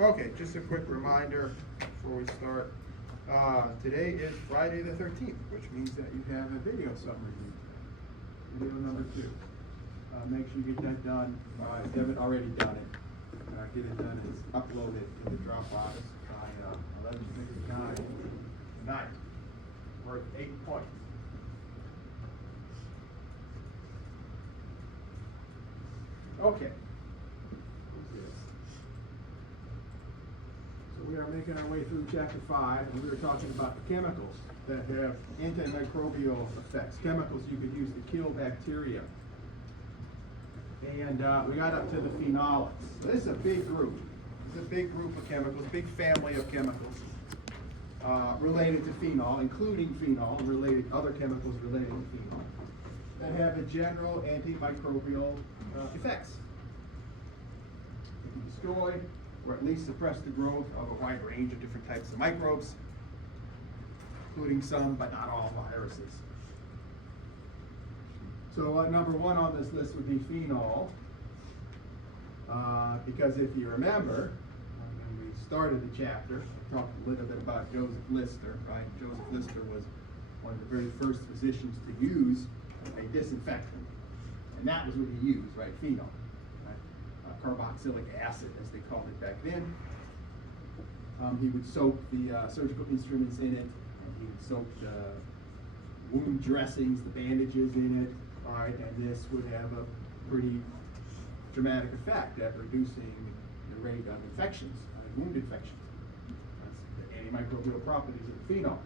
Okay, just a quick reminder before we start. Today is Friday the 13th, which means that you have a video summary due today. Video number 2. Make sure you get that done. If you haven't already done it, get it done and upload it to the Dropbox by 11:59 tonight. Worth 8 points. Okay. So we are making our way through chapter 5, and we were talking about the chemicals that have antimicrobial effects, chemicals you could use to kill bacteria. And we got up to the phenolics. So this is a big group. It's a big group of chemicals, big family of chemicals related to phenol, including phenol and related other chemicals related to phenol that have a general antimicrobial effects. They can destroy or at least suppress the growth of a wide range of different types of microbes, including some but not all viruses. So number 1 on this list would be phenol, because if you remember, when we started the chapter, I talked a little bit about Joseph Lister, right? Joseph Lister was one of the very first physicians to use a disinfectant, and that was what he used, right? Phenol, right? Carboxylic acid, as they called it back then. He would soak the surgical instruments in it, and he would soak the wound dressings, the bandages in it. All right, and this would have a pretty dramatic effect at reducing the rate of infections, wound infections. That's the antimicrobial properties of phenol.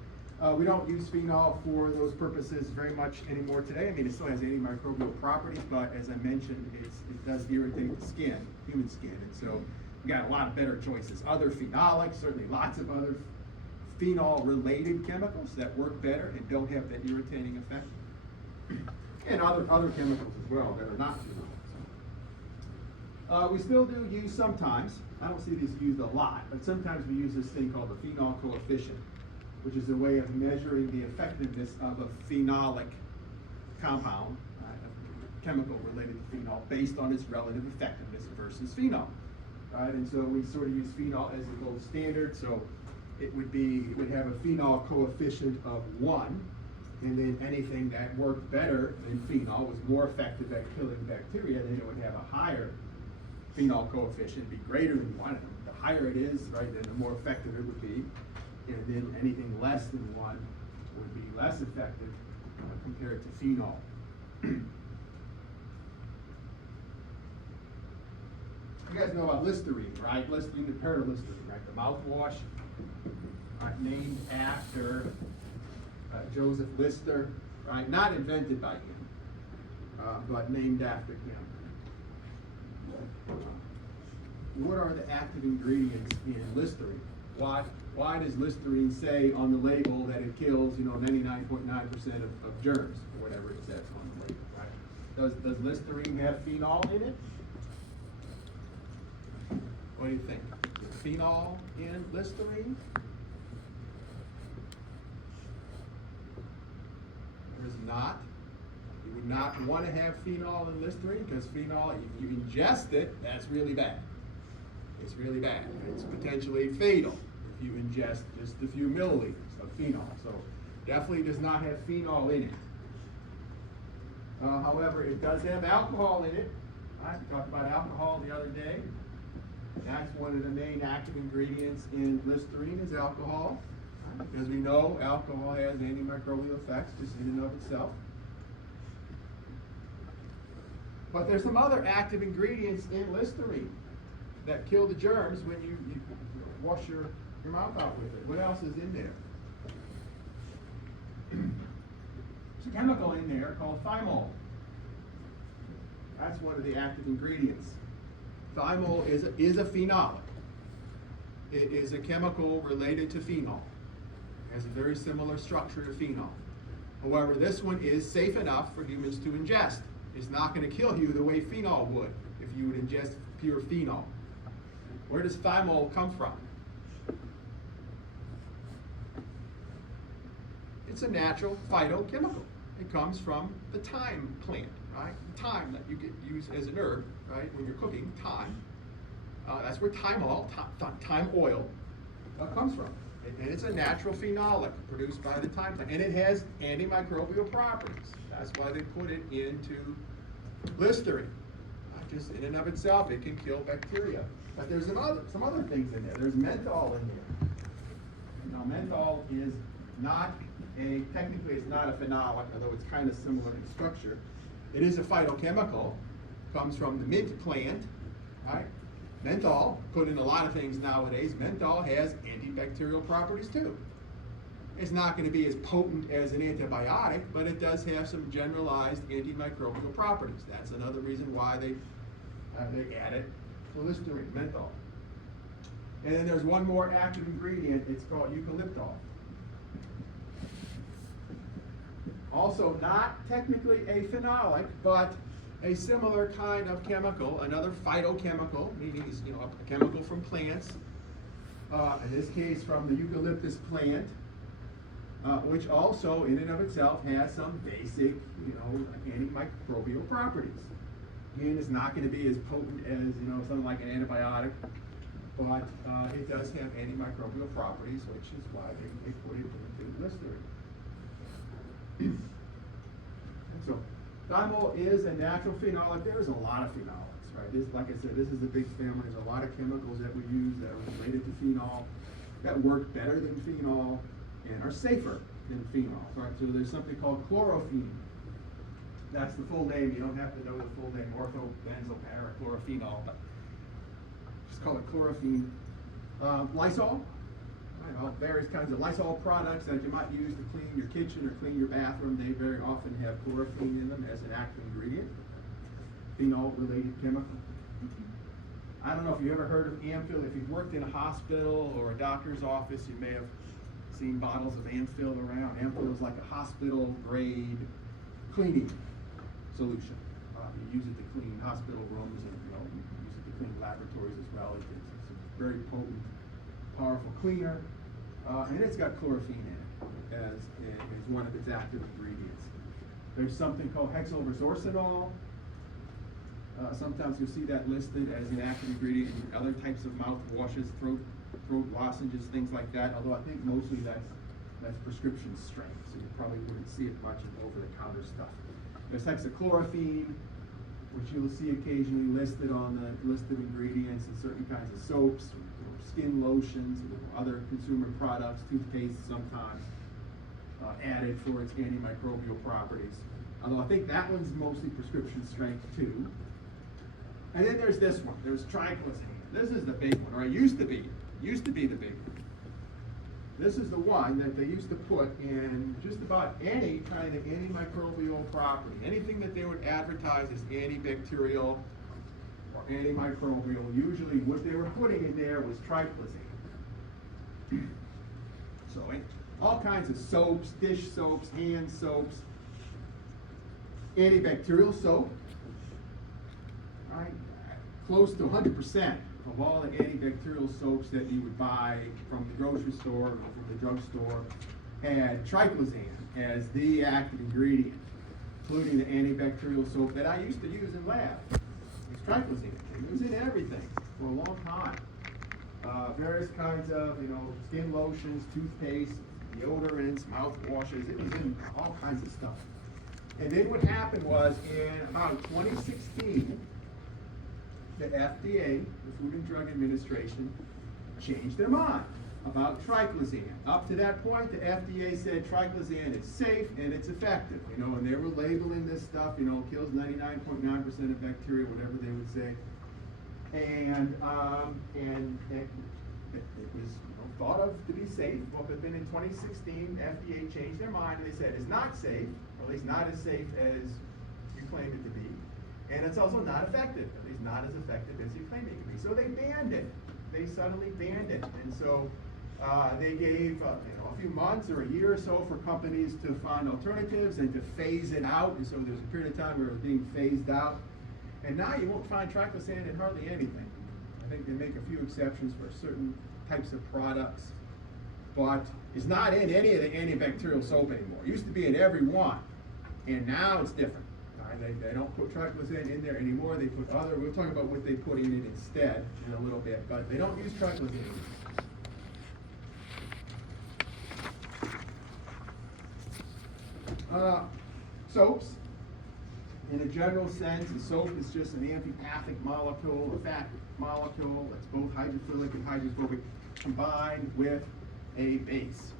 We don't use phenol for those purposes very much anymore today. I mean, it still has antimicrobial properties, but as I mentioned, it does irritate the skin, human skin, and so we got a lot of better choices. Other phenolics, certainly lots of other phenol-related chemicals that work better and don't have that irritating effect. And other chemicals as well that are not phenol. We still do use sometimes, I don't see this used a lot, but sometimes we use this thing called the phenol coefficient, which is a way of measuring the effectiveness of a phenolic compound, a chemical related to phenol, based on its relative effectiveness versus phenol. Right? And so we sort of use phenol as the gold standard, so it would have a phenol coefficient of 1. And then anything that worked better than phenol, was more effective at killing bacteria, then it would have a higher phenol coefficient, be greater than 1. The higher it is, right, then the more effective it would be. And then anything less than 1 would be less effective compared to phenol. You guys know about Listerine, right? Listerine, you've heard of Listerine, right? The mouthwash, named after Joseph Lister, right? Not invented by him, but named after him. What are the active ingredients in Listerine? Why does Listerine say on the label that it kills, 99.9% of germs, or whatever it says on the label, right? Does Listerine have phenol in it? What do you think? Is phenol in Listerine? There is not. You would not want to have phenol in Listerine, because phenol, if you ingest it, that's really bad. It's really bad. It's potentially fatal if you ingest just a few milliliters of phenol. So definitely does not have phenol in it. However, it does have alcohol in it. Right? We talked about alcohol the other day. That's one of the main active ingredients in Listerine is alcohol. Because we know alcohol has antimicrobial effects just in and of itself. But there's some other active ingredients in Listerine that kill the germs when you wash your mouth out with it. What else is in there? There's a chemical in there called thymol. That's one of the active ingredients. Thymol is a phenolic. It is a chemical related to phenol. It has a very similar structure to phenol. However, this one is safe enough for humans to ingest. It's not going to kill you the way phenol would if you would ingest pure phenol. Where does thymol come from? It's a natural phytochemical. It comes from the thyme plant, right? The thyme that you use as an herb, right? When you're cooking, thyme. That's where thyme oil comes from. And it's a natural phenolic produced by the thyme plant. And it has antimicrobial properties. That's why they put it into Listerine. Not just in and of itself, it can kill bacteria. But there's some other things in there. There's menthol in here. Now, menthol is not technically it's not a phenolic, although it's kind of similar in structure. It is a phytochemical, comes from the mint plant, right? Menthol, put in a lot of things nowadays, menthol has antibacterial properties too. It's not going to be as potent as an antibiotic, but it does have some generalized antimicrobial properties. That's another reason why they added Listerine, menthol. And then there's one more active ingredient, it's called eucalyptol. Also not technically a phenolic, but a similar kind of chemical, another phytochemical, meaning a chemical from plants, in this case from the eucalyptus plant, which also in and of itself has some basic, antimicrobial properties. Again, it's not going to be as potent as, something like an antibiotic, but it does have antimicrobial properties, which is why they put it into Listerine. So, thymol is a natural phenolic. There's a lot of phenolics, right? Like I said, this is a big family. There's a lot of chemicals that we use that are related to phenol, that work better than phenol, and are safer than phenol, right? So there's something called chlorophene. That's the full name. You don't have to know the full name, ortho-benzoparachlorophenol, but just call it chlorophene. Lysol, various kinds of Lysol products that you might use to clean your kitchen or clean your bathroom. They very often have chlorophene in them as an active ingredient, phenol-related chemical. I don't know if you ever heard of Amphil. If you've worked in a hospital or a doctor's office, you may have seen bottles of Amphil around. Amphil is like a hospital-grade cleaning solution. You use it to clean hospital rooms, and you use it to clean laboratories as well. It's a very potent, powerful cleaner, and it's got chlorophene in it as one of its active ingredients. There's something called hexylresorcinol. Sometimes you'll see that listed as an active ingredient in other types of mouthwashes, throat lozenges, things like that. Although I think mostly that's prescription strength, so you probably wouldn't see it much in over-the-counter stuff. There's hexachlorophene, which you'll see occasionally listed on the list of ingredients in certain kinds of soaps, skin lotions, other consumer products, toothpaste sometimes, added for its antimicrobial properties. Although I think that one's mostly prescription strength too. And then there's this one, there's triclosan. This is the big one, or it used to be the big one. This is the one that they used to put in just about any kind of antimicrobial property. Anything that they would advertise as antibacterial or antimicrobial, usually what they were putting in there was triclosan. So all kinds of soaps, dish soaps, hand soaps, antibacterial soap, right? Close to 100% of all the antibacterial soaps that you would buy from the grocery store or from the drugstore had triclosan as the active ingredient, including the antibacterial soap that I used to use in lab. It's triclosan. It was in everything for a long time. Various kinds of, skin lotions, toothpaste, deodorants, mouthwashes. It was in all kinds of stuff. And then what happened was in about 2016, the FDA, the Food and Drug Administration, changed their mind about triclosan. Up to that point, the FDA said triclosan is safe and it's effective, and they were labeling this stuff, kills 99.9% of bacteria, whatever they would say. And it was thought of to be safe. But then in 2016, FDA changed their mind and they said it's not safe, or at least not as safe as you claim it to be. And it's also not effective, at least not as effective as you claim it to be. So they banned it. They suddenly banned it. And so they gave a few months or a year or so for companies to find alternatives and to phase it out. And so there was a period of time where it was being phased out. And now you won't find triclosan in hardly anything. I think they make a few exceptions for certain types of products. But it's not in any of the antibacterial soap anymore. It used to be in every one. And now it's different. right? They don't put triclosan in there anymore. They put other, we'll talk about what they put in it instead in a little bit, but they don't use triclosan. Soaps, in a general sense, a soap is just an amphipathic molecule, a fat molecule that's both hydrophilic and hydrophobic combined with a base.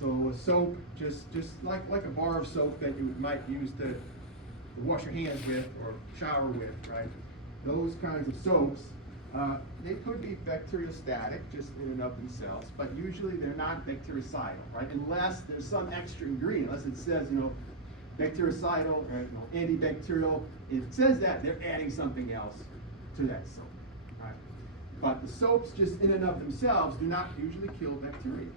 So a soap, just like a bar of soap that you might use to wash your hands with or shower with, right? Those kinds of soaps, they could be bacteriostatic just in and of themselves, but usually they're not bactericidal, right? Unless there's some extra ingredient, unless it says, bactericidal or antibacterial. If it says that, they're adding something else to that soap, right? But the soaps just in and of themselves do not usually kill bacteria.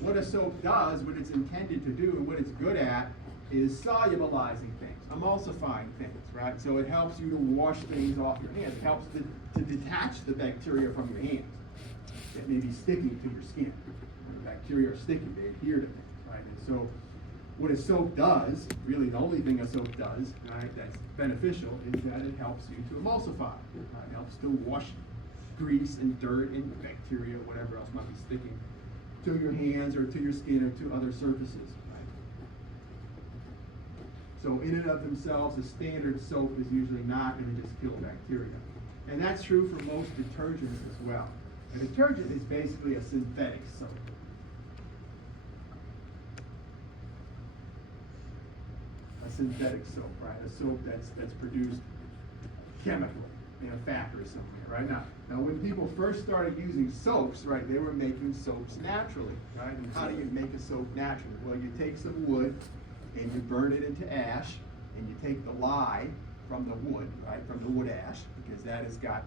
What a soap does, what it's intended to do, and what it's good at is solubilizing things, emulsifying things, right? So it helps you to wash things off your hands. It helps to detach the bacteria from your hands that may be sticking to your skin. When the bacteria are sticky, they adhere to things, right? And so what a soap does, really the only thing a soap does, right, that's beneficial is that it helps you to emulsify. It helps to wash grease and dirt and bacteria, whatever else might be sticking to your hands or to your skin or to other surfaces. So in and of themselves, a standard soap is usually not going to just kill bacteria. And that's true for most detergents as well. A detergent is basically a synthetic soap. A synthetic soap, right? A soap that's produced chemically in a factory somewhere, right? Now when people first started using soaps, right, they were making soaps naturally, right? And how do you make a soap naturally? Well, you take some wood, and you burn it into ash, and you take the lye from the wood, right, from the wood ash, because that has got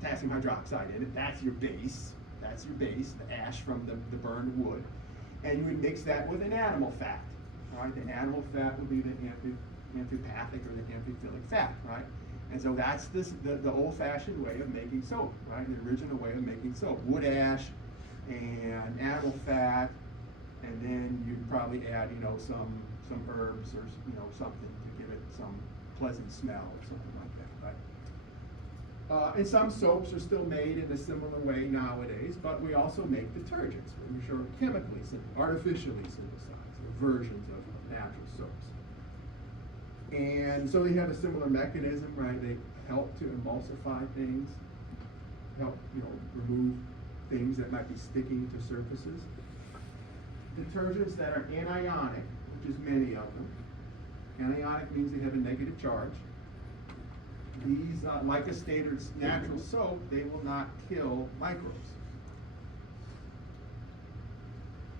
potassium hydroxide in it. That's your base. That's your base, the ash from the burned wood. And you would mix that with an animal fat, right? The animal fat would be the amphipathic or the amphiphilic fat, right? And so that's the old-fashioned way of making soap, right? The original way of making soap. Wood ash and animal fat, and then you'd probably add, some herbs or, something to give it some pleasant smell or something like that, right? And some soaps are still made in a similar way nowadays, but we also make detergents, which are chemically, artificially synthesized, versions of natural soaps. And so they have a similar mechanism, right? They help to emulsify things, help, remove things that might be sticking to surfaces. Detergents that are anionic, which is many of them. Anionic means they have a negative charge. These, like a standard natural soap, they will not kill microbes.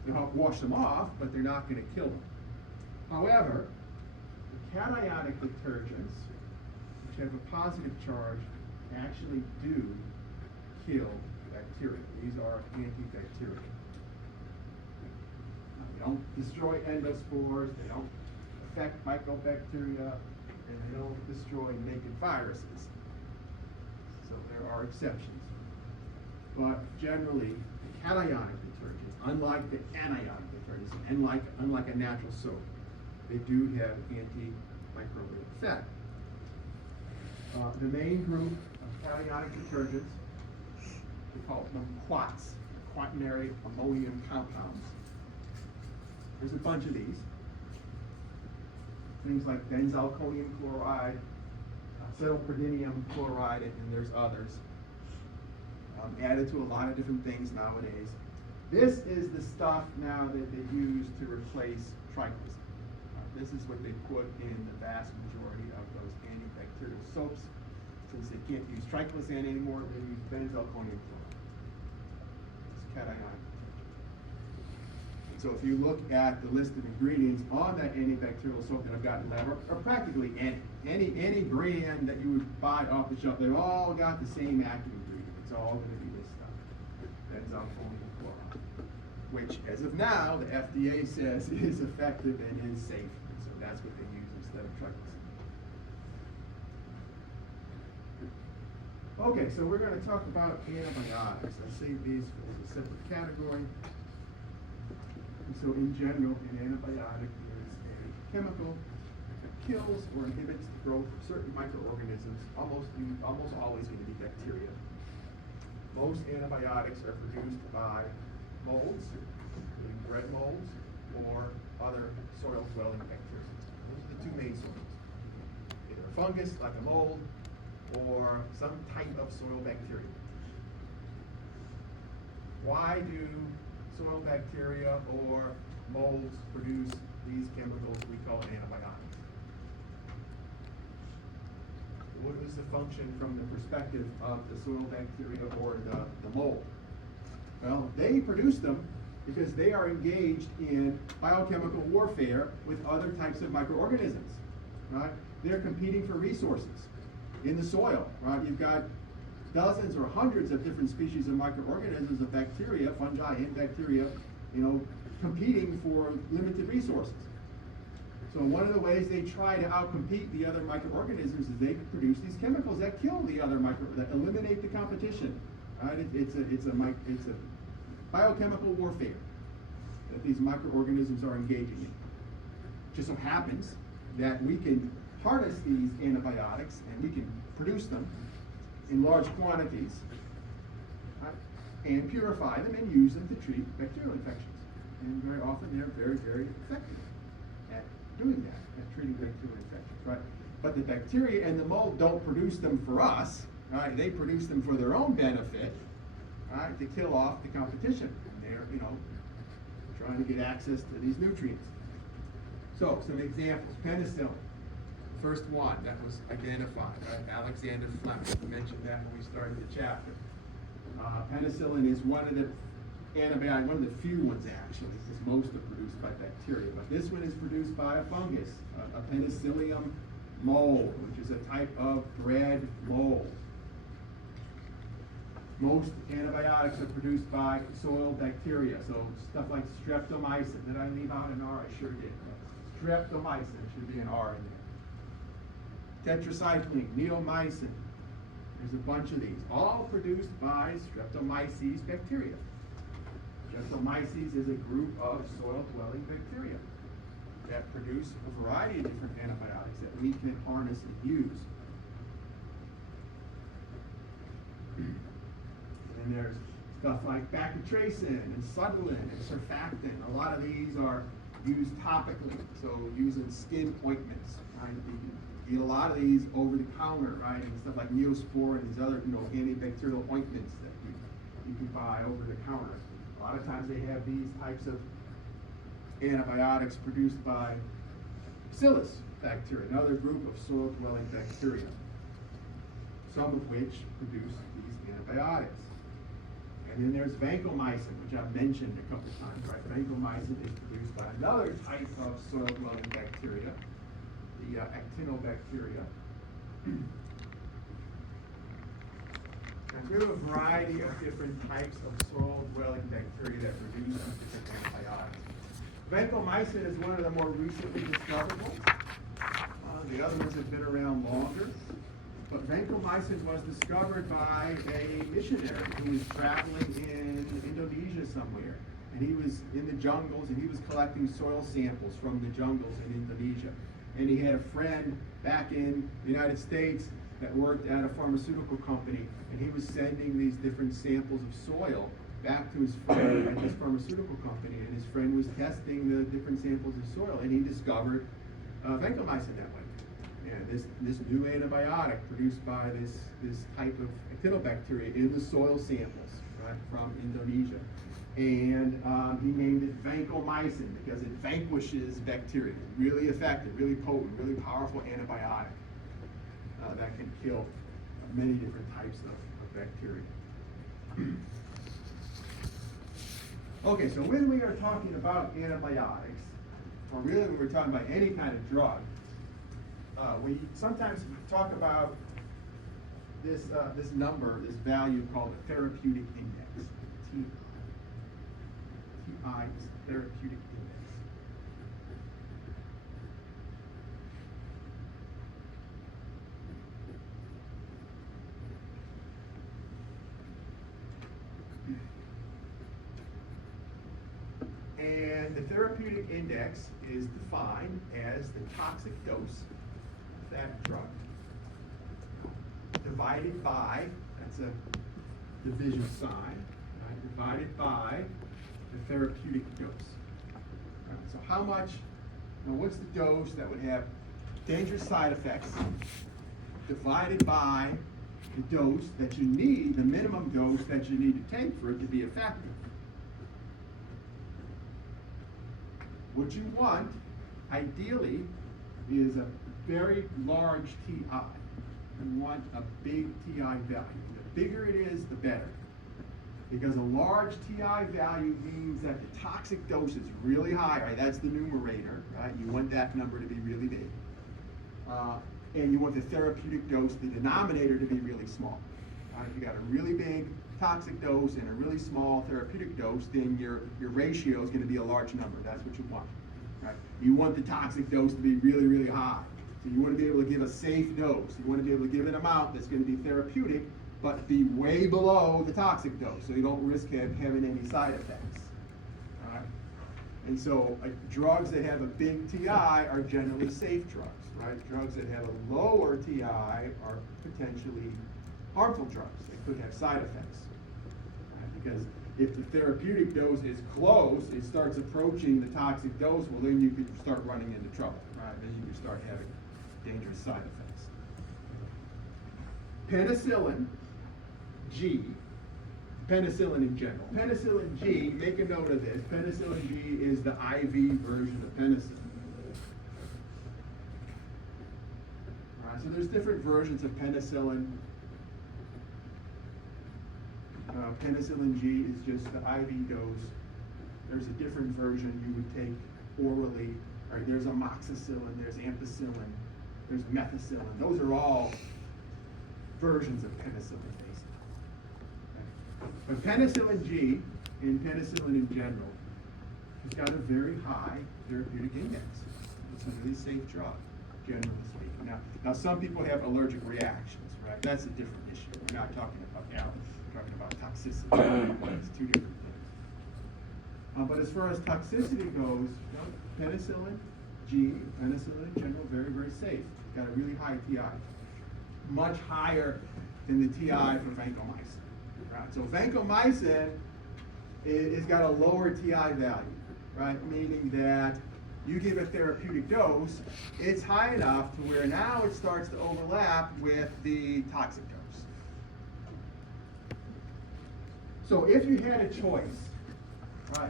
They'll help wash them off, but they're not going to kill them. However, the cationic detergents, which have a positive charge, actually do kill bacteria. These are antibacterial. They don't destroy endospores, they don't affect mycobacteria, and they don't destroy naked viruses. So there are exceptions. But generally, the cationic detergents, unlike the anionic detergents, unlike a natural soap, they do have antimicrobial effect. The main group of cationic detergents, we call them quats, quaternary ammonium compounds. There's a bunch of these. Things like benzalkonium chloride, acetylpridinium chloride, and there's others. Added to a lot of different things nowadays. This is the stuff now that they use to replace triclosan. This is what they put in the vast majority of those antibacterial soaps. Since they can't use triclosan anymore, they use benzalkonium chloride. It's cationic. So if you look at the list of ingredients on that antibacterial soap that I've got in the lab, or practically any brand that you would buy off the shelf, they've all got the same active ingredient. It's all going to be this stuff, benzalkonium chloride, which, as of now, the FDA says is effective and is safe. So that's what they use instead of triclosan. Okay, so we're going to talk about antibiotics. I saved these for a separate category. And so in general, an antibiotic is a chemical that kills or inhibits the growth of certain microorganisms, almost always going to be bacteria. Most antibiotics are produced by molds, including bread molds, or other soil-dwelling bacteria. Those are the two main sources. Either a fungus, like a mold, or some type of soil bacteria. Why do soil bacteria or molds produce these chemicals we call antibiotics? What is the function from the perspective of the soil bacteria or the mold? Well, they produce them because they are engaged in biochemical warfare with other types of microorganisms, right? They're competing for resources in the soil, right? You've got dozens or hundreds of different species of microorganisms, of bacteria, fungi and bacteria, competing for limited resources. So one of the ways they try to outcompete the other microorganisms is they produce these chemicals that kill the other that eliminate the competition. Right? It's a biochemical warfare that these microorganisms are engaging in. Just so happens that we can harness these antibiotics and we can produce them in large quantities, right, and purify them and use them to treat bacterial infections. And very often they're very, very effective at doing that, at treating bacterial infections, right? But the bacteria and the mold don't produce them for us, right? They produce them for their own benefit, right, to kill off the competition. And they're, trying to get access to these nutrients. So, some examples. Penicillin. First one that was identified, right? Alexander Fleming. We mentioned that when we started the chapter. Penicillin is one of the antibiotics, one of the few ones actually, because most are produced by bacteria. But this one is produced by a fungus, a Penicillium mold, which is a type of bread mold. Most antibiotics are produced by soil bacteria, so stuff like streptomycin. Did I leave out an R? I sure did. Streptomycin should be an R in there. Tetracycline, neomycin. There's a bunch of these, all produced by Streptomyces bacteria. Streptomyces is a group of soil-dwelling bacteria that produce a variety of different antibiotics that we can harness and use. And there's stuff like bacitracin and sutolin and surfactant. A lot of these are used topically, so using skin ointments, right? You get a lot of these over the counter, right? And stuff like Neosporin and these other, antibacterial ointments that you can buy over the counter. A lot of times they have these types of antibiotics produced by Bacillus bacteria, another group of soil-dwelling bacteria, some of which produce these antibiotics. And then there's vancomycin, which I've mentioned a couple times, right? Vancomycin is produced by another type of soil-dwelling bacteria, the actinobacteria. And we have a variety of different types of soil-dwelling bacteria that produce different antibiotics. Vancomycin is one of the more recently discovered ones. The other ones have been around longer. But vancomycin was discovered by a missionary who was traveling in Indonesia somewhere. And he was in the jungles and he was collecting soil samples from the jungles in Indonesia. And he had a friend back in the United States that worked at a pharmaceutical company. And he was sending these different samples of soil back to his friend at this pharmaceutical company. And his friend was testing the different samples of soil. And he discovered vancomycin that way. And this new antibiotic produced by this type of actinobacteria in the soil samples, right, from Indonesia. And he named it vancomycin because it vanquishes bacteria. Really effective, really potent, really powerful antibiotic that can kill many different types of bacteria. Okay, so when we are talking about antibiotics, or really when we're talking about any kind of drug, we sometimes talk about this this value called the therapeutic index. TI is therapeutic index. And the therapeutic index is defined as the toxic dose of that drug divided by, that's a division sign, right, divided by the therapeutic dose. Right, so how much, what's the dose that would have dangerous side effects divided by the dose that you need, the minimum dose that you need to take for it to be effective? What you want, ideally, is a very large TI. You want a big TI value. The bigger it is, the better. Because a large TI value means that the toxic dose is really high, right? That's the numerator, right? You want that number to be really big. And you want the therapeutic dose, the denominator, to be really small. Right? If you got a really big toxic dose and a really small therapeutic dose, then your ratio is going to be a large number. That's what you want. Right? You want the toxic dose to be really, really high. So you want to be able to give a safe dose. You want to be able to give an amount that's going to be therapeutic, but be way below the toxic dose, so you don't risk having any side effects. All right? And so drugs that have a big TI are generally safe drugs. Right? Drugs that have a lower TI are potentially harmful drugs. They could have side effects. Right? Because if the therapeutic dose is close, it starts approaching the toxic dose, well then you could start running into trouble. Right? Then you could start having dangerous side effects. Penicillin G, penicillin in general. Penicillin G, make a note of this, penicillin G is the IV version of penicillin. All right, so there's different versions of penicillin. Penicillin G is just the IV dose. There's a different version you would take orally. Right? There's amoxicillin, there's ampicillin, there's methicillin. Those are all versions of penicillin, basically. Okay. But penicillin G and penicillin in general has got a very high therapeutic index. It's a really safe drug, generally speaking. Now some people have allergic reactions, right? That's a different issue. We're not talking about allergies. We're talking about toxicity. It's two different things. But as far as toxicity goes, penicillin G, penicillin in general, very, very safe. It's got a really high TI. Much higher than the TI for vancomycin. Right? So vancomycin is got a lower TI value, right? Meaning that you give a therapeutic dose, it's high enough to where now it starts to overlap with the toxic dose. So if you had a choice,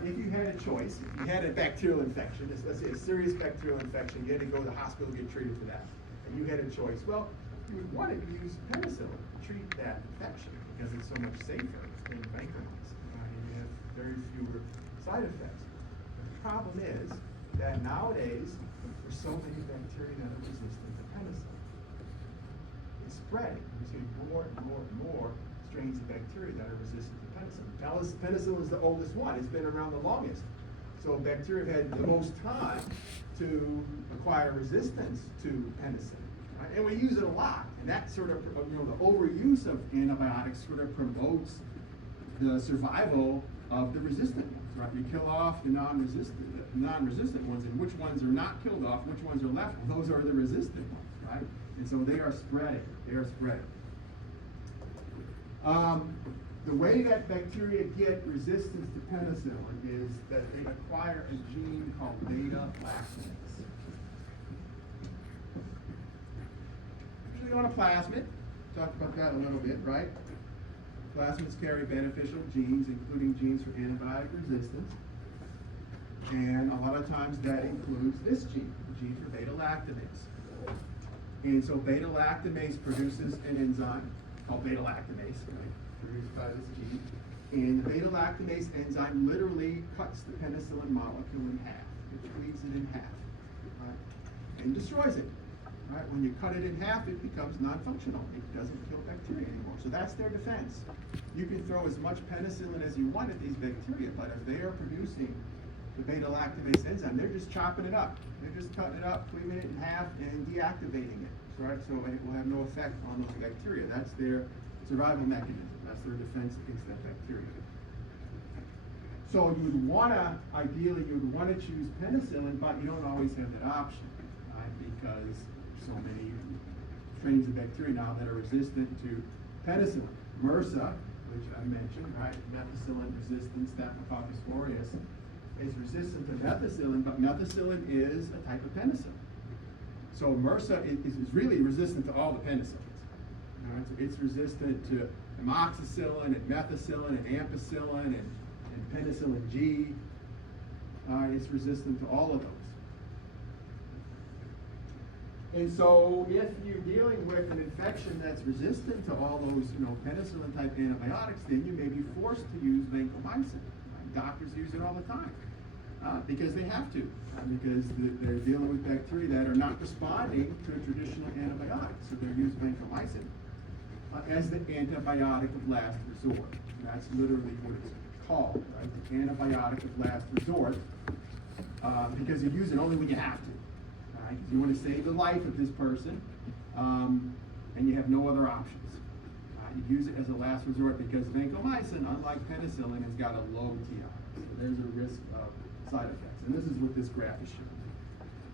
if you had a bacterial infection, let's say a serious bacterial infection, you had to go to the hospital to get treated for that, and you had a choice, well, you would want to use penicillin to treat that infection because it's so much safer than vancomycin. And you have very fewer side effects. The problem is that nowadays there's so many bacteria that are resistant to penicillin. It's spreading. We're seeing more and more and more strains of bacteria that are resistant to penicillin. Now, penicillin is the oldest one. It's been around the longest. So bacteria have had the most time to acquire resistance to penicillin. And we use it a lot, and that sort of, the overuse of antibiotics sort of promotes the survival of the resistant ones, right? You kill off the non-resistant ones, and which ones are not killed off, which ones are left, well, those are the resistant ones, right? And so they are spreading, The way that bacteria get resistance to penicillin is that they acquire a gene called beta-lactamase. On a plasmid, talked about that a little bit, right? Plasmids carry beneficial genes, including genes for antibiotic resistance. And a lot of times that includes this gene, the gene for beta-lactamase. And so beta-lactamase produces an enzyme called beta-lactamase, right? Produced by this gene. And the beta-lactamase enzyme literally cuts the penicillin molecule in half. It cleaves it in half, right? And destroys it. Right? When you cut it in half, it becomes non-functional. It doesn't kill bacteria anymore. So that's their defense. You can throw as much penicillin as you want at these bacteria, but if they are producing the beta-lactamase enzyme, they're just chopping it up. They're just cutting it up, cleaving it in half, and deactivating it. Right? So it will have no effect on those bacteria. That's their survival mechanism. That's their defense against that bacteria. So you would wanna, ideally, you would wanna choose penicillin, but you don't always have that option, right? Because there's so many strains of bacteria now that are resistant to penicillin. MRSA, which I mentioned, right, methicillin-resistant Staphylococcus aureus, is resistant to methicillin, but methicillin is a type of penicillin. So MRSA is really resistant to all the penicillins. All right, so it's resistant to amoxicillin and methicillin and ampicillin and penicillin G. It's resistant to all of those. And so if you're dealing with an infection that's resistant to all those, penicillin type antibiotics, then you may be forced to use vancomycin. Doctors use it all the time because they have to, because they're dealing with bacteria that are not responding to a traditional antibiotic. So they're using vancomycin as the antibiotic of last resort. And that's literally what it's called, right? The antibiotic of last resort, because you use it only when you have to. Because you want to save the life of this person, and you have no other options. You use it as a last resort because vancomycin, unlike penicillin, has got a low TI. So there's a risk of side effects. And this is what this graph is showing.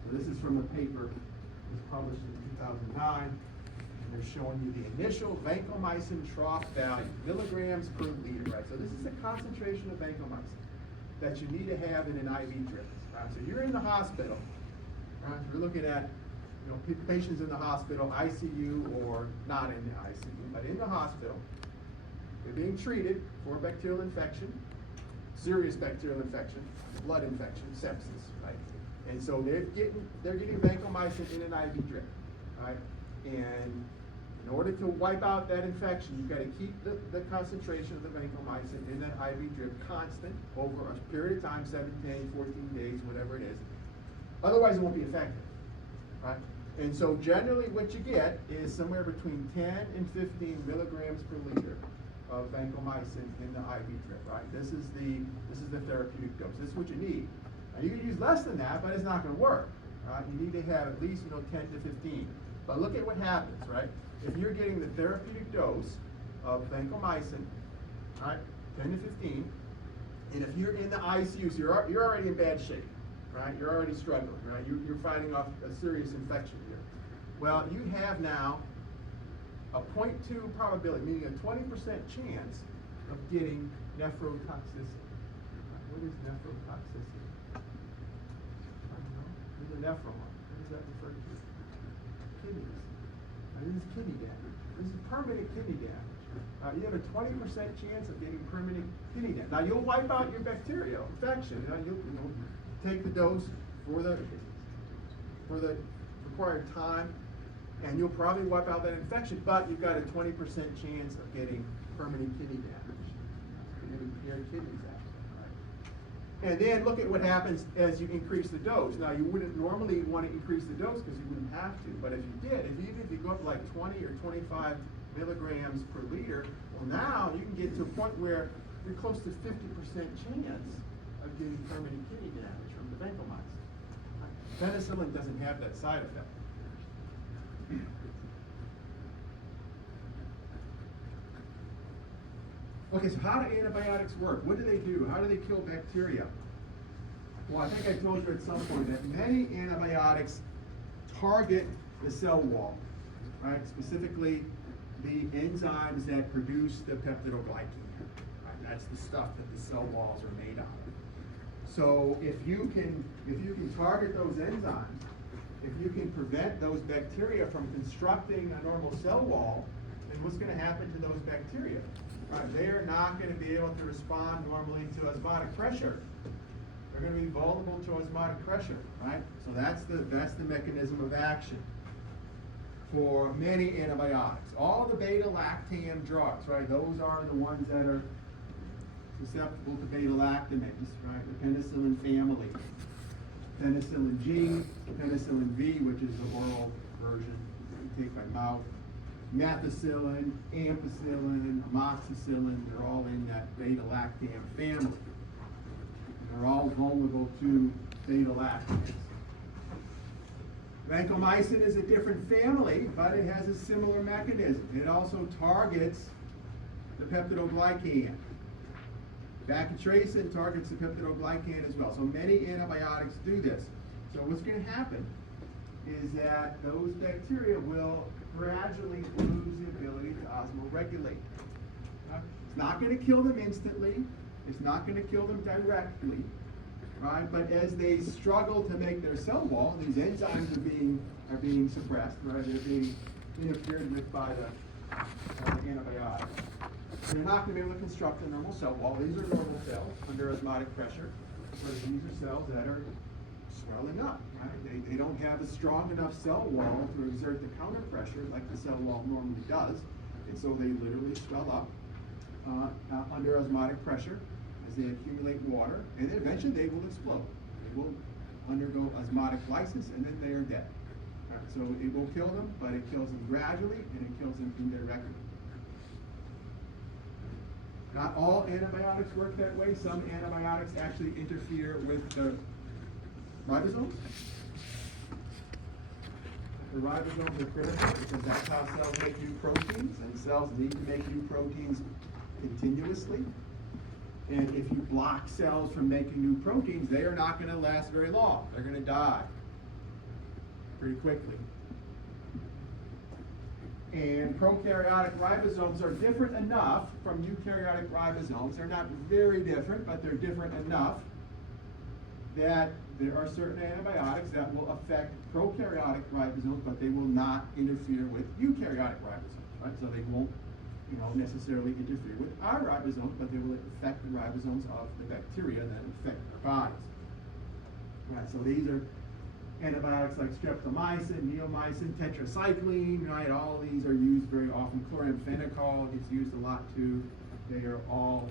So this is from a paper that was published in 2009. And they're showing you the initial vancomycin trough value, milligrams per liter, right? So this is the concentration of vancomycin that you need to have in an IV drip. Right? So you're in the hospital. Right? We're looking at patients in the hospital, ICU or not in the ICU, but in the hospital. They're being treated for a bacterial infection, serious bacterial infection, blood infection, sepsis, right? And so they're getting vancomycin in an IV drip, right? And in order to wipe out that infection, you've got to keep the concentration of the vancomycin in that IV drip constant over a period of time, 7, 10, 14 days, whatever it is. Otherwise, it won't be effective, right? And so generally what you get is somewhere between 10 and 15 milligrams per liter of vancomycin in the IV drip, right? This is the therapeutic dose. This is what you need. Now you can use less than that, but it's not going to work. Right? You need to have at least 10 to 15. But look at what happens, right? If you're getting the therapeutic dose of vancomycin, right, 10 to 15, and if you're in the ICU, so you're already in bad shape. Right? You're already struggling, right? You're fighting off a serious infection here. Well, you have now a 0.2 probability, meaning a 20% chance of getting nephrotoxicity. What is nephrotoxicity? I don't know. There's a nephron. What does that refer to? Kidneys. Now, this is kidney damage. This is permanent kidney damage. You have a 20% chance of getting permanent kidney damage. Now, you'll wipe out your bacterial infection. You'll take the dose for the required time, and you'll probably wipe out that infection, but you've got a 20% chance of getting permanent kidney damage. Your kidneys actually, right? And then look at what happens as you increase the dose. Now, you wouldn't normally want to increase the dose because you wouldn't have to, but if you did, even if you go up like 20 or 25 milligrams per liter, well, now you can get to a point where you're close to 50% chance of getting permanent kidney damage from the vancomycin. Penicillin doesn't have that side effect. Okay, so how do antibiotics work? What do they do? How do they kill bacteria? Well, I think I told you at some point that many antibiotics target the cell wall, right? Specifically, the enzymes that produce the peptidoglycan. Right? That's the stuff that the cell walls are made out of. So if you can target those enzymes, if you can prevent those bacteria from constructing a normal cell wall, then what's going to happen to those bacteria? Right, they are not going to be able to respond normally to osmotic pressure. They're going to be vulnerable to osmotic pressure, right? So that's the mechanism of action for many antibiotics. All the beta-lactam drugs, right? Those are the ones that are susceptible to beta-lactamase, right? The penicillin family. Penicillin G, penicillin V, which is the oral version that you take by mouth. Methicillin, ampicillin, amoxicillin, they're all in that beta-lactam family. And they're all vulnerable to beta-lactamase. Vancomycin is a different family, but it has a similar mechanism. It also targets the peptidoglycan. Bacitracin targets the peptidoglycan as well. So many antibiotics do this. So what's going to happen is that those bacteria will gradually lose the ability to osmoregulate. It's not going to kill them instantly. It's not going to kill them directly, right? But as they struggle to make their cell wall, these enzymes are being suppressed, right? They're being interfered with by the antibiotics. They're not going to be able to construct a normal cell wall. These are normal cells under osmotic pressure. Whereas these are cells that are swelling up, right? They don't have a strong enough cell wall to exert the counter pressure like the cell wall normally does. And so they literally swell up under osmotic pressure as they accumulate water. And then eventually they will explode. They will undergo osmotic lysis and then they are dead. Right? So it will kill them, but it kills them gradually and it kills them indirectly. Not all antibiotics work that way. Some antibiotics actually interfere with the ribosomes. The ribosomes are critical because that's how cells make new proteins, and cells need to make new proteins continuously. And if you block cells from making new proteins, they are not going to last very long. They're going to die pretty quickly. And prokaryotic ribosomes are different enough from eukaryotic ribosomes. They're not very different, but they're different enough that there are certain antibiotics that will affect prokaryotic ribosomes, but they will not interfere with eukaryotic ribosomes, right? So they won't, necessarily interfere with our ribosomes, but they will affect the ribosomes of the bacteria that infect our bodies. Right, so these are antibiotics like streptomycin, neomycin, tetracycline, right? All of these are used very often. Chloramphenicol gets used a lot too. They are all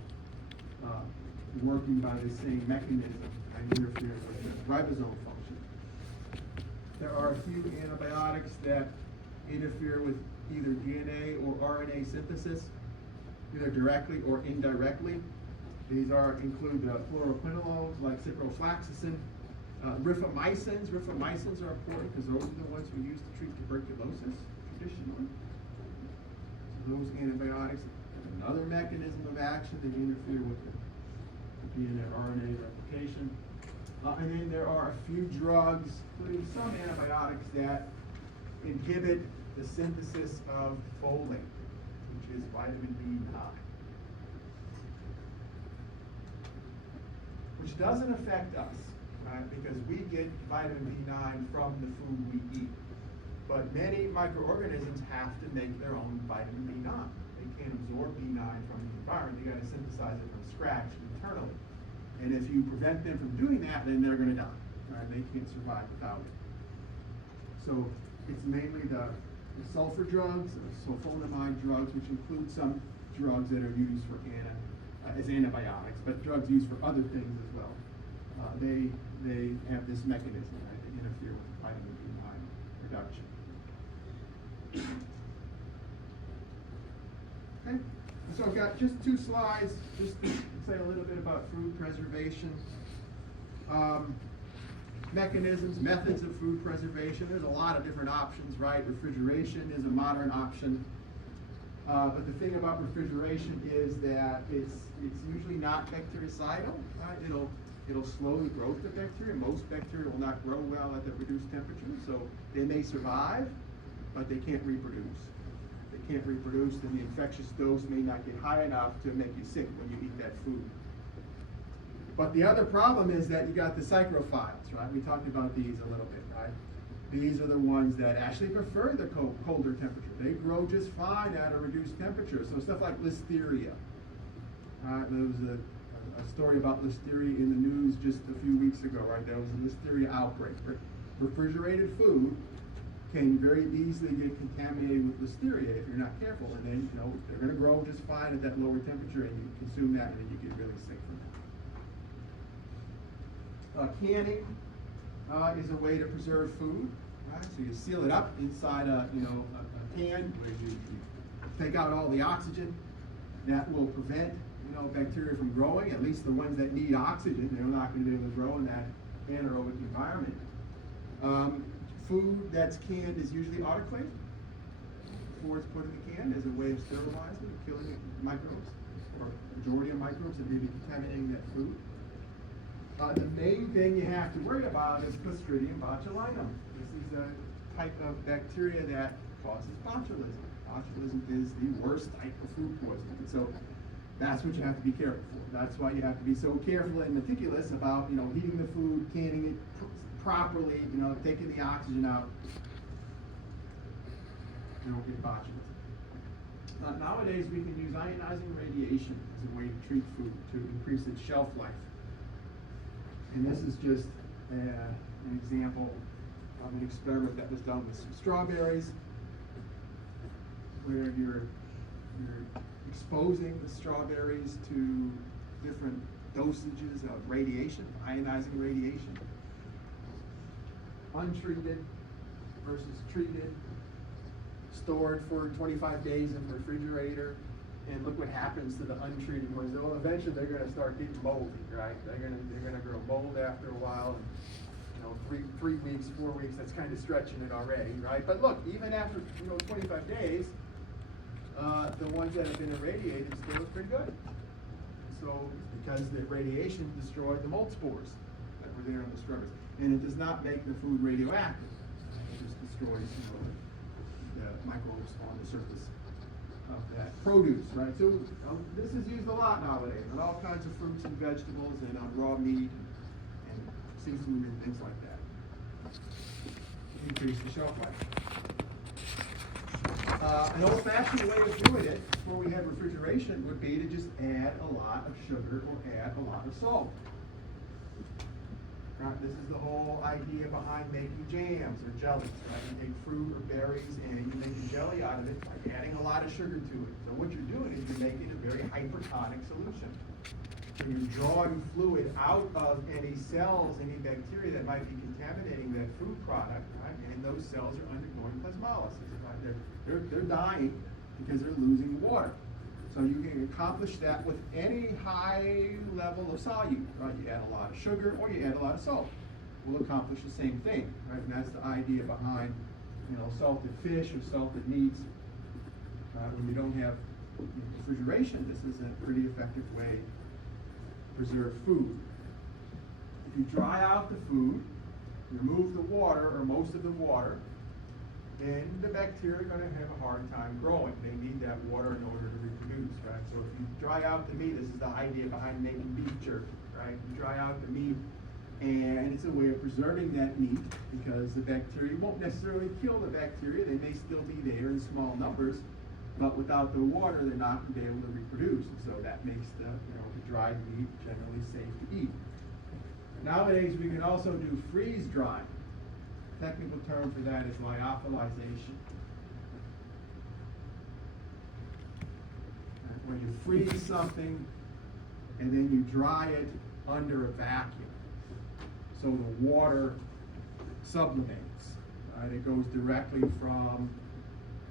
working by the same mechanism and interfere with the ribosome function. There are a few antibiotics that interfere with either DNA or RNA synthesis, either directly or indirectly. These include fluoroquinolones like ciprofloxacin. Rifamycins are important because those are the ones we use to treat tuberculosis traditionally. So those antibiotics have another mechanism of action that interfere with the DNA RNA replication. And then there are a few drugs, including some antibiotics, that inhibit the synthesis of folate, which is vitamin B9. Which doesn't affect us. Right, because we get vitamin B9 from the food we eat. But many microorganisms have to make their own vitamin B9. They can't absorb B9 from the environment. They got to synthesize it from scratch internally. And if you prevent them from doing that, then they're going to die. Right? They can't survive without it. So it's mainly the sulfur drugs, sulfonamide drugs, which include some drugs that are used for as antibiotics, but drugs used for other things as well. They have this mechanism, right, to interfere with vitamin B9 production. Okay, so I've got just 2 slides just to say a little bit about food preservation. Mechanisms, methods of food preservation. There's a lot of different options, right? Refrigeration is a modern option. But the thing about refrigeration is that it's usually not bactericidal, right? It'll slow the growth of bacteria. Most bacteria will not grow well at the reduced temperature, so they may survive, but they can't reproduce. If they can't reproduce, then the infectious dose may not get high enough to make you sick when you eat that food. But the other problem is that you got the psychrophiles, right? We talked about these a little bit, right? These are the ones that actually prefer the colder temperature. They grow just fine at a reduced temperature. So stuff like listeria. There was a story about listeria in the news just a few weeks ago, right? There was a listeria outbreak. Refrigerated food can very easily get contaminated with listeria if you're not careful, and then they're going to grow just fine at that lower temperature, and you consume that, and then you get really sick from that. Canning is a way to preserve food, right? So you seal it up inside a can where you take out all the oxygen. That will prevent bacteria from growing, at least the ones that need oxygen. They're not going to be able to grow in that anaerobic environment. Food that's canned is usually autoclaved. before it's put in the can as a way of sterilizing and killing microbes, or majority of microbes that may be contaminating that food. The main thing you have to worry about is Clostridium botulinum. This is a type of bacteria that causes botulism. Botulism is the worst type of food poisoning. And so that's what you have to be careful for. That's why you have to be so careful and meticulous about, heating the food, canning it properly, taking the oxygen out. You don't get botulism. Nowadays, we can use ionizing radiation as a way to treat food to increase its shelf life. And this is just an example of an experiment that was done with some strawberries, where you're exposing the strawberries to different dosages of radiation, ionizing radiation, untreated versus treated, stored for 25 days in the refrigerator, and look what happens to the untreated ones. Well, eventually they're going to start getting moldy, right? They're going to grow mold after a while. And, 3 weeks, 4 weeks, that's kind of stretching it already, right? But look, even after 25 days, the ones that have been irradiated still look pretty good. So because the radiation destroyed the mold spores that were there in the strawberries, and it does not make the food radioactive. It just destroys the microbes on the surface of that produce, right? So this is used a lot nowadays on all kinds of fruits and vegetables, and on raw meat and seafood and things like that. Increase the shelf life. An old-fashioned way of doing it before we had refrigeration would be to just add a lot of sugar or add a lot of salt. Right? This is the whole idea behind making jams or jellies. Right? You take fruit or berries and you make a jelly out of it by adding a lot of sugar to it. So what you're doing is you're making a very hypertonic solution. So you're drawing fluid out of any cells, any bacteria that might be contaminating that food product, right? And those cells are undergoing plasmolysis. Right? They're dying because they're losing water. So you can accomplish that with any high level of solute, right? You add a lot of sugar or you add a lot of salt. We'll accomplish the same thing, right? And that's the idea behind, salted fish or salted meats. When you don't have refrigeration, this is a pretty effective way to preserve food. If you dry out the food, remove the water or most of the water, then the bacteria are going to have a hard time growing. They need that water in order to reproduce, right? So if you dry out the meat, this is the idea behind making beef jerky, right? You dry out the meat, and it's a way of preserving that meat because the bacteria won't necessarily kill the bacteria. They may still be there in small numbers, but without the water, they're not going to be able to reproduce. And so that makes the dried meat generally safe to eat. Nowadays, we can also do freeze drying. Technical term for that is lyophilization. When you freeze something and then you dry it under a vacuum, so the water sublimates. Right? It goes directly from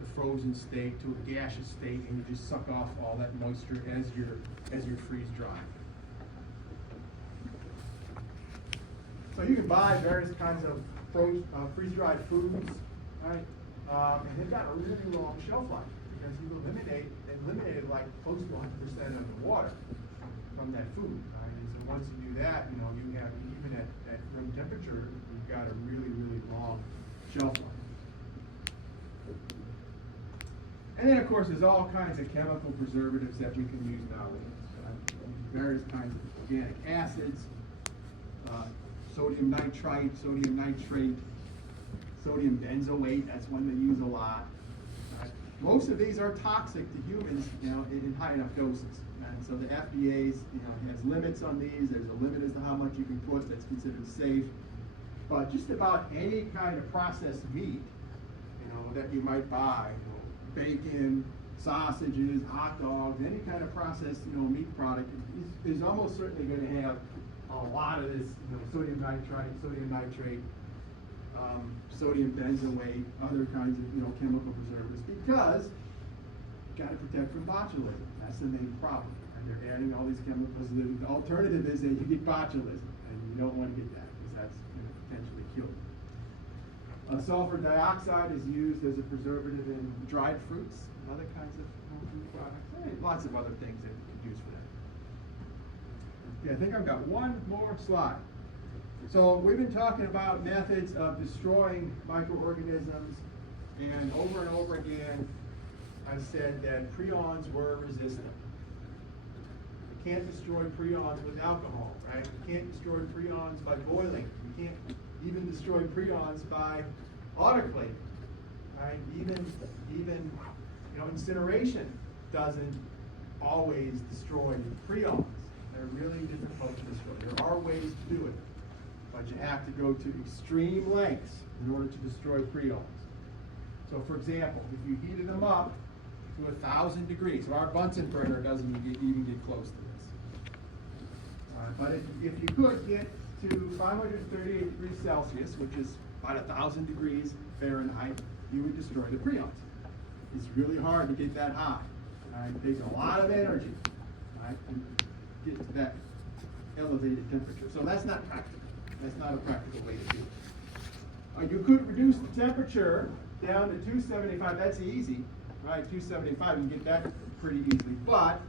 the frozen state to a gaseous state, and you just suck off all that moisture as you're freeze drying. So you can buy various kinds of freeze-dried foods, right? And they've got a really long shelf life because you've eliminated like close to 100% of the water from that food, right? And so once you do that, you have, even at room temperature, you've got a really, really long shelf life. And then, of course, there's all kinds of chemical preservatives that we can use nowadays. Various kinds of organic acids, sodium nitrite, sodium nitrate, sodium benzoate, that's one they use a lot. Most of these are toxic to humans, in high enough doses. And so the FDA has limits on these. There's a limit as to how much you can put that's considered safe. But just about any kind of processed meat, that you might buy, bacon, sausages, hot dogs, any kind of processed, meat product is almost certainly going to have a lot of this, sodium nitrite, sodium nitrate, sodium benzoate, other kinds of, chemical preservatives, because you've got to protect from botulism. That's the main problem. And they're adding all these chemicals. The alternative is that you get botulism, and you don't want to get that because that's going to potentially kill you. Sulfur dioxide is used as a preservative in dried fruits and other kinds of food products. Lots of other things that you could use for that. Okay, I think I've got one more slide. So we've been talking about methods of destroying microorganisms, and over again, I said that prions were resistant. You can't destroy prions with alcohol, right? You can't destroy prions by boiling. You can't even destroy prions by autoclaving, right? Even incineration doesn't always destroy prions. They're really difficult to destroy. There are ways to do it, but you have to go to extreme lengths in order to destroy prions. So for example, if you heated them up to 1,000 degrees, so our Bunsen burner doesn't even get close to this. But if you could get to 538 degrees Celsius, which is about 1,000 degrees Fahrenheit, you would destroy the prions. It's really hard to get that high. Right? It takes a lot of energy, right, to get to that elevated temperature. So that's not practical. That's not a practical way to do it. You could reduce the temperature down to 275. That's easy, right? 275, you can get that pretty easily. But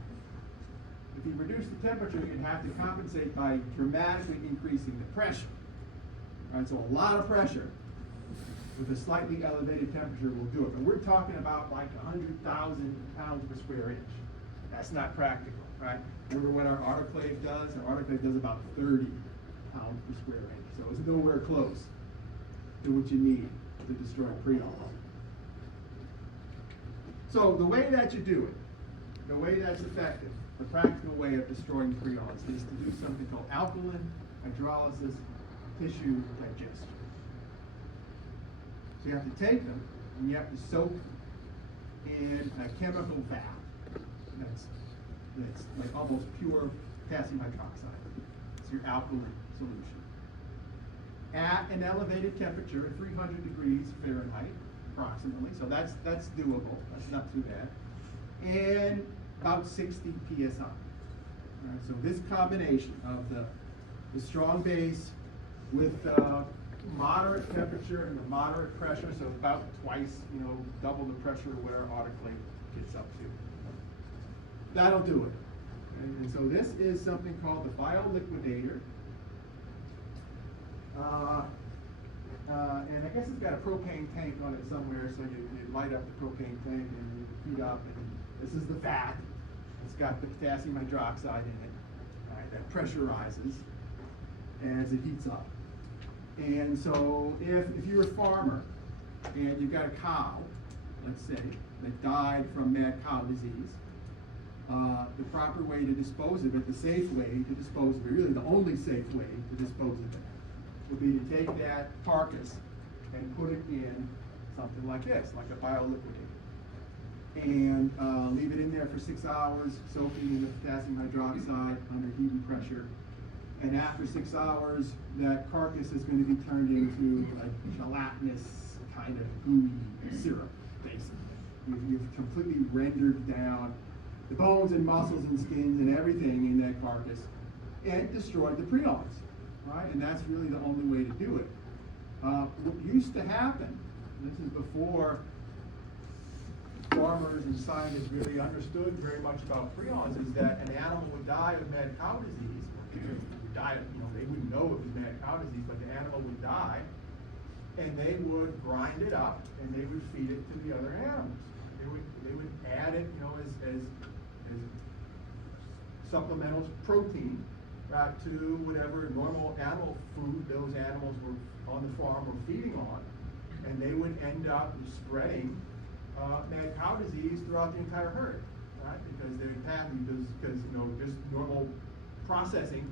if you reduce the temperature, you'd have to compensate by dramatically increasing the pressure. Right? So a lot of pressure with a slightly elevated temperature will do it. But we're talking about like 100,000 pounds per square inch. That's not practical, right? Remember what our autoclave does? Our autoclave does about 30 pounds per square inch. So it's nowhere close to what you need to destroy prions. So the way that you do it, the way that's effective, the practical way of destroying prions is to do something called alkaline hydrolysis tissue digestion. So you have to take them and you have to soak them in a chemical bath that's like almost pure potassium hydroxide. It's your alkaline solution. At an elevated temperature at 300 degrees Fahrenheit, approximately. So that's doable. That's not too bad. And about 60 psi. All right, so this combination of the strong base with the moderate temperature and the moderate pressure, so about twice, double the pressure of what our autoclave gets up to. That'll do it. Okay? And so this is something called the bioliquidator. And I guess it's got a propane tank on it somewhere, so you light up the propane tank and you heat up, and this is the vat. It's got the potassium hydroxide in it, right, that pressurizes as it heats up. And so if you're a farmer and you've got a cow, let's say, that died from mad cow disease, the proper way to dispose of it, the safe way to dispose of it, really the only safe way to dispose of it, would be to take that carcass and put it in something like this, like a bioliquidator, and leave it in there for 6 hours, soaking in the potassium hydroxide under heat and pressure. And after 6 hours, that carcass is going to be turned into a gelatinous kind of gooey syrup, basically. You've completely rendered down the bones and muscles and skins and everything in that carcass and destroyed the prions. Right? And that's really the only way to do it. What used to happen, this is before farmers and scientists really understood very much about prions, is that an animal would die of mad cow disease. They wouldn't know it was mad cow disease, but the animal would die, and they would grind it up and they would feed it to the other animals. They would add it, as supplemental protein. Right, to whatever normal animal food those animals were on the farm were feeding on, and they would end up spreading mad cow disease throughout the entire herd, right? Because they're pathogen, because just normal processing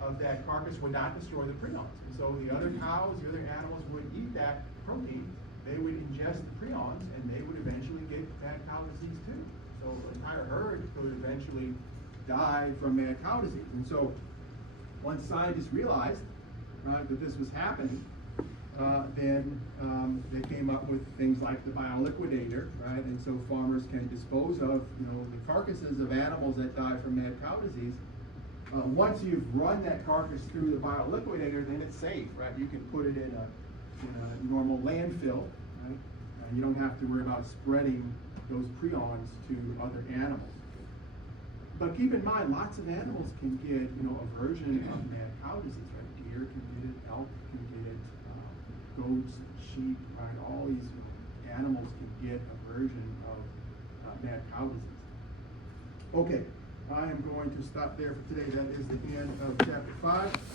of that carcass would not destroy the prions. And so the other cows, the other animals would eat that protein, they would ingest the prions, and they would eventually get mad cow disease too. So the entire herd could eventually die from mad cow disease. And so once scientists realized that this was happening, then they came up with things like the bioliquidator, right? And so farmers can dispose of, the carcasses of animals that die from mad cow disease. Once you've run that carcass through the bioliquidator, then it's safe, right? You can put it in a in a normal landfill, right? You don't have to worry about spreading those prions to other animals. But keep in mind, lots of animals can get, a version of mad cow disease, right? Deer can get it, elk can get it, goats, sheep, right? All these animals can get a version of mad cow disease. Okay, I am going to stop there for today. That is the end of chapter 5.